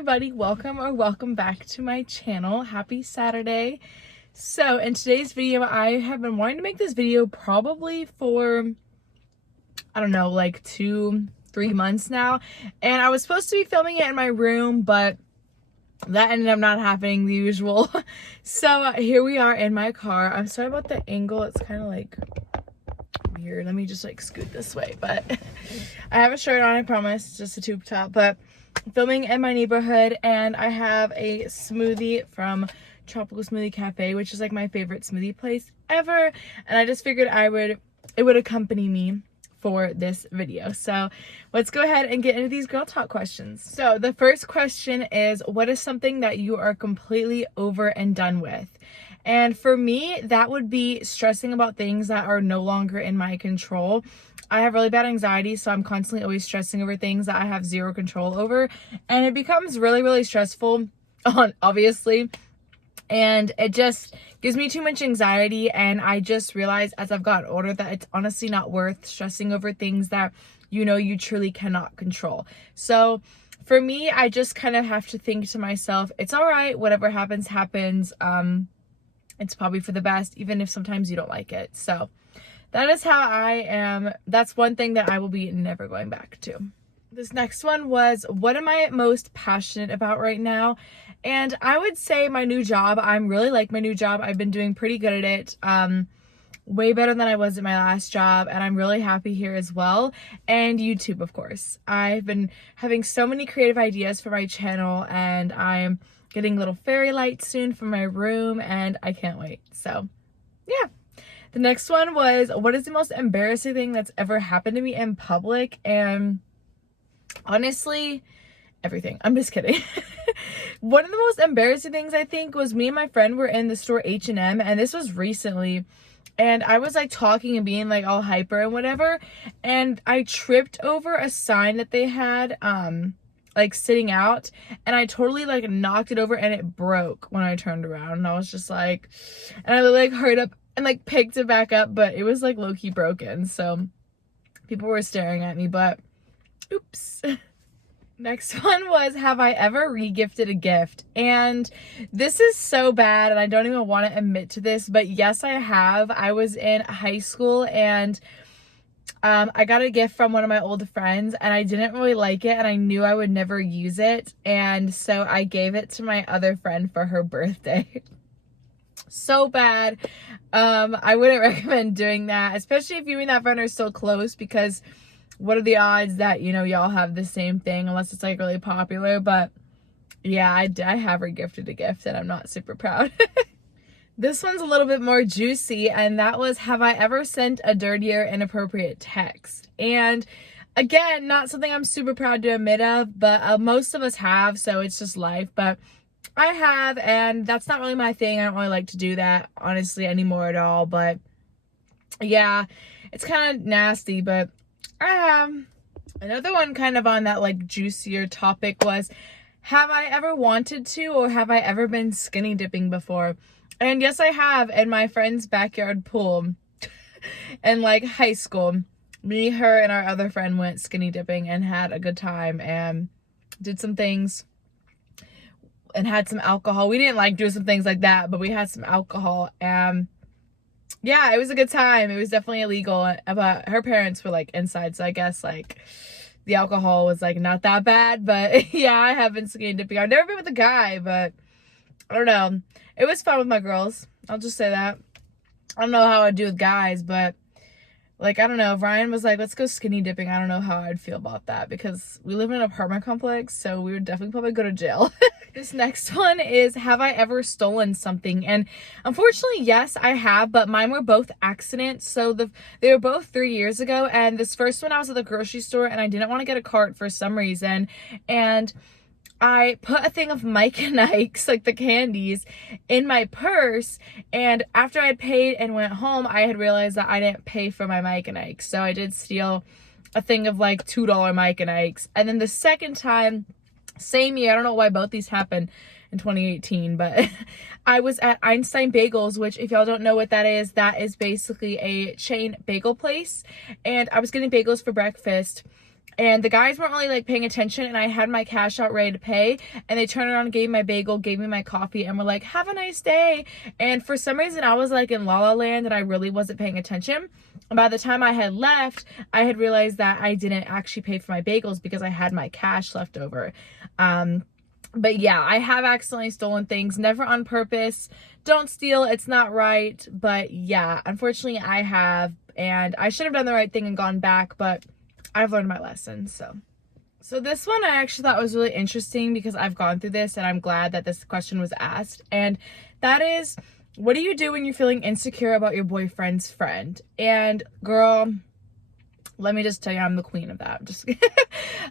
everybody, welcome back to my channel. Happy Saturday. So in today's video, I have been wanting to make this video probably for, I don't know, like 2-3 months now, and I was supposed to be filming it in my room, but that ended up not happening, the usual. So here we are in my car. I'm sorry about the angle, it's kind of like weird. Let me just like scoot this way, but I have a shirt on, I promise, just a tube top, but filming in my neighborhood, and I have a smoothie from Tropical Smoothie Cafe, which is like my favorite smoothie place ever, and I just figured it would accompany me for this video. So let's go ahead and get into these girl talk questions. So the first question is, what is something that you are completely over and done with? And for me, that would be stressing about things that are no longer in my control. I have really bad anxiety, so I'm constantly always stressing over things that I have zero control over, and it becomes really, really stressful, obviously, and it just gives me too much anxiety. And I just realized as I've gotten older that it's honestly not worth stressing over things that you truly cannot control. So for me, I just kind of have to think to myself, it's all right, whatever happens, happens. It's probably for the best, even if sometimes you don't like it. So that is how I am. That's one thing that I will be never going back to. This next one was, what am I most passionate about right now? And I would say my new job. I really like my new job. I've been doing pretty good at it. Way better than I was at my last job, and I'm really happy here as well. And YouTube, of course. I've been having so many creative ideas for my channel, and I'm getting little fairy lights soon for my room, and I can't wait. So yeah. The next one was, what is the most embarrassing thing that's ever happened to me in public? And honestly, everything. I'm just kidding. One of the most embarrassing things, I think, was me and my friend were in the store H&M, and this was recently, and I was like talking and being like all hyper and whatever, and I tripped over a sign that they had like sitting out, and I totally like knocked it over, and it broke when I turned around, and I was just like, and I like hurried up and like picked it back up, but it was like low-key broken, so people were staring at me, but oops. Next one was, have I ever re-gifted a gift? And this is so bad, and I don't even want to admit to this, but yes, I have. I was in high school, and I got a gift from one of my old friends, and I didn't really like it, and I knew I would never use it, and so I gave it to my other friend for her birthday. So bad. I wouldn't recommend doing that, especially if you and that friend are still close, because what are the odds that y'all have the same thing, unless it's like really popular. But yeah, I have re-gifted a gift, and I'm not super proud. This one's a little bit more juicy, and that was, have I ever sent a dirty or inappropriate text? And again, not something I'm super proud to admit of, but most of us have, so it's just life. But I have, and that's not really my thing. I don't really like to do that, honestly, anymore at all. But yeah, it's kind of nasty, but I have. Another one kind of on that like juicier topic was, have I ever wanted to, or have I ever been skinny dipping before? And yes, I have, in my friend's backyard pool in like high school. Me, her, and our other friend went skinny dipping and had a good time and did some things and had some alcohol. We didn't like do some things like that, but we had some alcohol, and yeah, it was a good time. It was definitely illegal, but her parents were like inside, so I guess like the alcohol was like not that bad. But yeah, I have been skinny dipping. I've never been with a guy, but I don't know. It was fun with my girls. I'll just say that. I don't know how I'd do with guys, but like, I don't know. If Ryan was like, let's go skinny dipping, I don't know how I'd feel about that, because we live in an apartment complex, so we would definitely probably go to jail. This next one is, have I ever stolen something? And unfortunately, yes, I have, but mine were both accidents. So they were both 3 years ago, and this first one, I was at the grocery store, and I didn't want to get a cart for some reason, and I put a thing of Mike and Ike's, like the candies, in my purse, and after I had paid and went home, I had realized that I didn't pay for my Mike and Ike's, so I did steal a thing of like $2 Mike and Ike's. And then the second time, same year, I don't know why both these happened in 2018, but I was at Einstein Bagels, which, if y'all don't know what that is basically a chain bagel place, and I was getting bagels for breakfast. and the guys weren't really like paying attention, and I had my cash out ready to pay, and they turned around and gave me my bagel, gave me my coffee, and were like, have a nice day. And for some reason I was like in La La Land and I really wasn't paying attention. And by the time I had left, I had realized that I didn't actually pay for my bagels because I had my cash left over. But yeah, I have accidentally stolen things, never on purpose. Don't steal, it's not right. But yeah, unfortunately I have, and I should have done the right thing and gone back, but I've learned my lesson. So this one I actually thought was really interesting because I've gone through this, and I'm glad that this question was asked. And that is, what do you do when you're feeling insecure about your boyfriend's friend? And girl, let me just tell you, I'm the queen of that. Just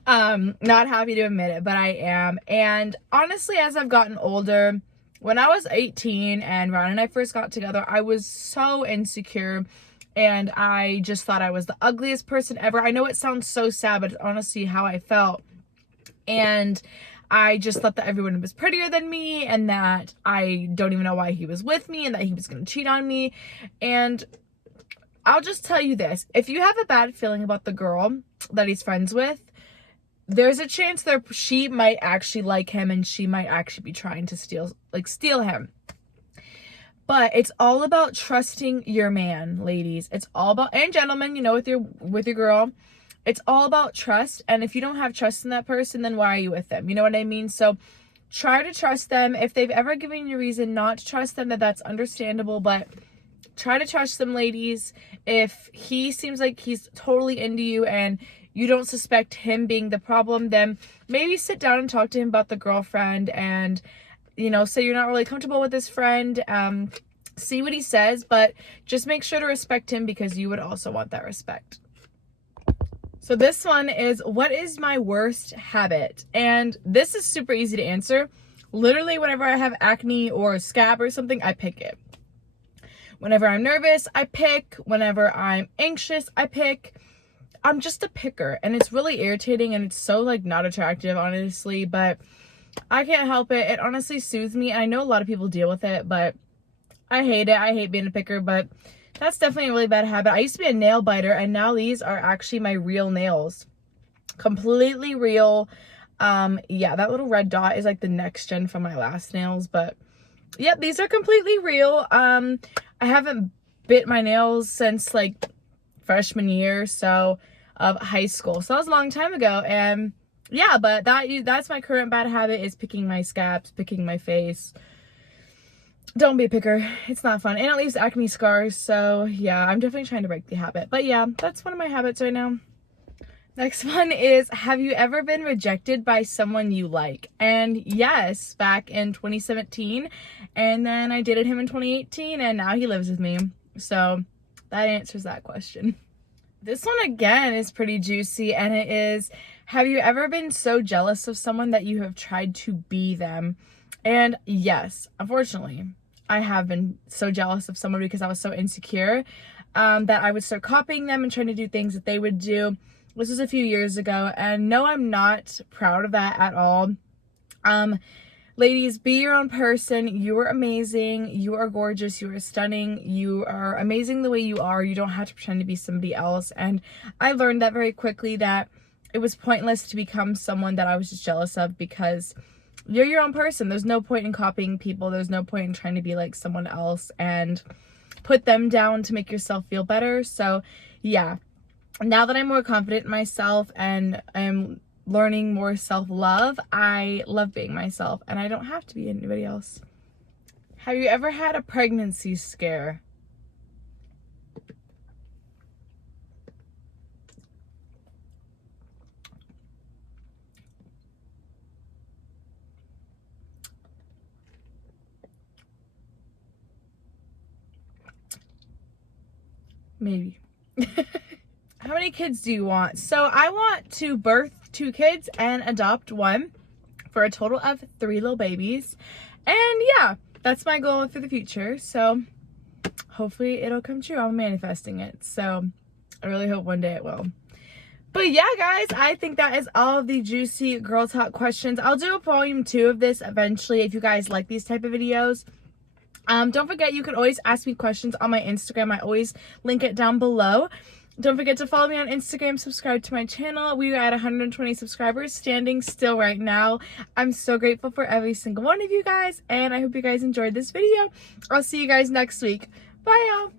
not happy to admit it, but I am. And honestly, as I've gotten older, when I was 18 and Ryan and I first got together, I was so insecure, and I just thought I was the ugliest person ever. I know it sounds so sad, but it's honestly how I felt. And I just thought that everyone was prettier than me, and that I don't even know why he was with me, and that he was going to cheat on me. And I'll just tell you this. If you have a bad feeling about the girl that he's friends with, there's a chance that she might actually like him, and she might actually be trying to steal him. But it's all about trusting your man, ladies. It's all about, and gentlemen, you know, with your girl, it's all about trust. And if you don't have trust in that person, then why are you with them? You know what I mean? So try to trust them. If they've ever given you a reason not to trust them, that's understandable, but try to trust them, ladies. If he seems like he's totally into you and you don't suspect him being the problem, then maybe sit down and talk to him about the girlfriend, and, you know, say you're not really comfortable with his friend. See what he says, but just make sure to respect him, because you would also want that respect. So this one is, what is my worst habit? And this is super easy to answer. Literally, whenever I have acne or a scab or something, I pick it. Whenever I'm nervous, I pick. Whenever I'm anxious, I pick. I'm just a picker, and it's really irritating, and it's so like not attractive, honestly, but I can't help it. It honestly soothes me, and I know a lot of people deal with it, but I hate it. I hate being a picker, but that's definitely a really bad habit. I used to be a nail biter, and now these are actually my real nails. Completely real. Yeah, that little red dot is like the next gen from my last nails, but yep, these are completely real. I haven't bit my nails since like freshman year of high school, so that was a long time ago. And yeah, but that's my current bad habit, is picking my scabs, picking my face. Don't be a picker. It's not fun, and it leaves acne scars. So yeah, I'm definitely trying to break the habit. But yeah, that's one of my habits right now. Next one is, have you ever been rejected by someone you like? And yes, back in 2017, and then I dated him in 2018, and now he lives with me. So that answers that question. This one again is pretty juicy, and it is, have you ever been so jealous of someone that you have tried to be them? And yes, unfortunately, I have been so jealous of someone because I was so insecure that I would start copying them and trying to do things that they would do. This was a few years ago, and no, I'm not proud of that at all. Ladies, be your own person. You are amazing. You are gorgeous. You are stunning. You are amazing the way you are. You don't have to pretend to be somebody else. And I learned that very quickly, that it was pointless to become someone that I was just jealous of, because you're your own person. There's no point in copying people. There's no point in trying to be like someone else and put them down to make yourself feel better. So yeah, now that I'm more confident in myself and I'm learning more self-love, I love being myself, and I don't have to be anybody else. Have you ever had a pregnancy scare? Maybe. How many kids do you want? So I want to birth 2 kids and adopt 1 for a total of 3 little babies. And yeah, that's my goal for the future. So hopefully it'll come true. I'm manifesting it. So I really hope one day it will. But yeah, guys, I think that is all of the juicy girl talk questions. I'll do a volume 2 of this eventually if you guys like these type of videos. Don't forget, you can always ask me questions on my Instagram. I always link it down below. Don't forget to follow me on Instagram, subscribe to my channel. We are at 120 subscribers, standing still right now. I'm so grateful for every single one of you guys, and I hope you guys enjoyed this video. I'll see you guys next week. Bye, y'all.